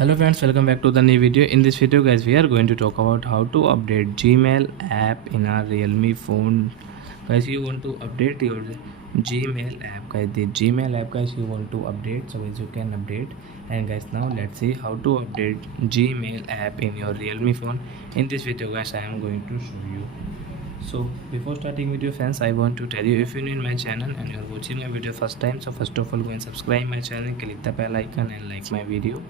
Hello friends, welcome back to the new video. In this video guys, we are going to talk about how to update Gmail app in our Realme phone. Guys, you want to update your Gmail app, guys. The Gmail app, guys, you want to update, so guys you can update. And guys, now let's see how to update Gmail app in your Realme phone. In this video guys, I am going to show you. So before starting video friends, I want to tell you, if you're new in my channel and you're watching my video first time, so first of all go and subscribe my channel, click the bell icon and like my video.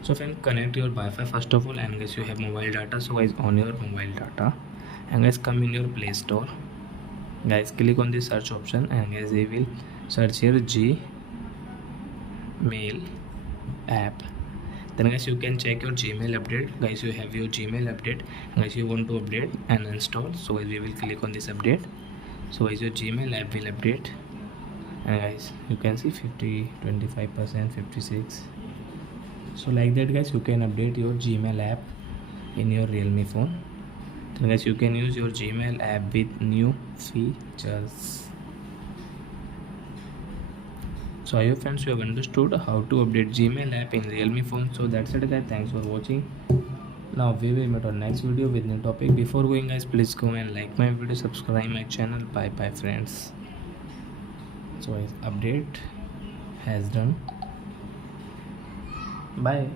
So friend, connect your Wi-Fi first of all, and guys you have mobile data, so guys on your mobile data, and guys come in your Play Store. Guys click on the search option, and guys they will search here Gmail app. Then guys you can check your Gmail update. Guys you have your Gmail update, and guys you want to update and install, so guys we will click on this update. So guys your Gmail app will update, and guys you can see 50, 25%, 56. So like that guys, you can update your Gmail app in your Realme phone. Then guys you can use your Gmail app with new features. So I hope friends you have understood how to update Gmail app in Realme phone. So that's it guys, thanks for watching. Now we will meet on next video with new topic. Before going guys, please go and like my video, subscribe my channel. Bye bye friends. So guys, update has done. Bye.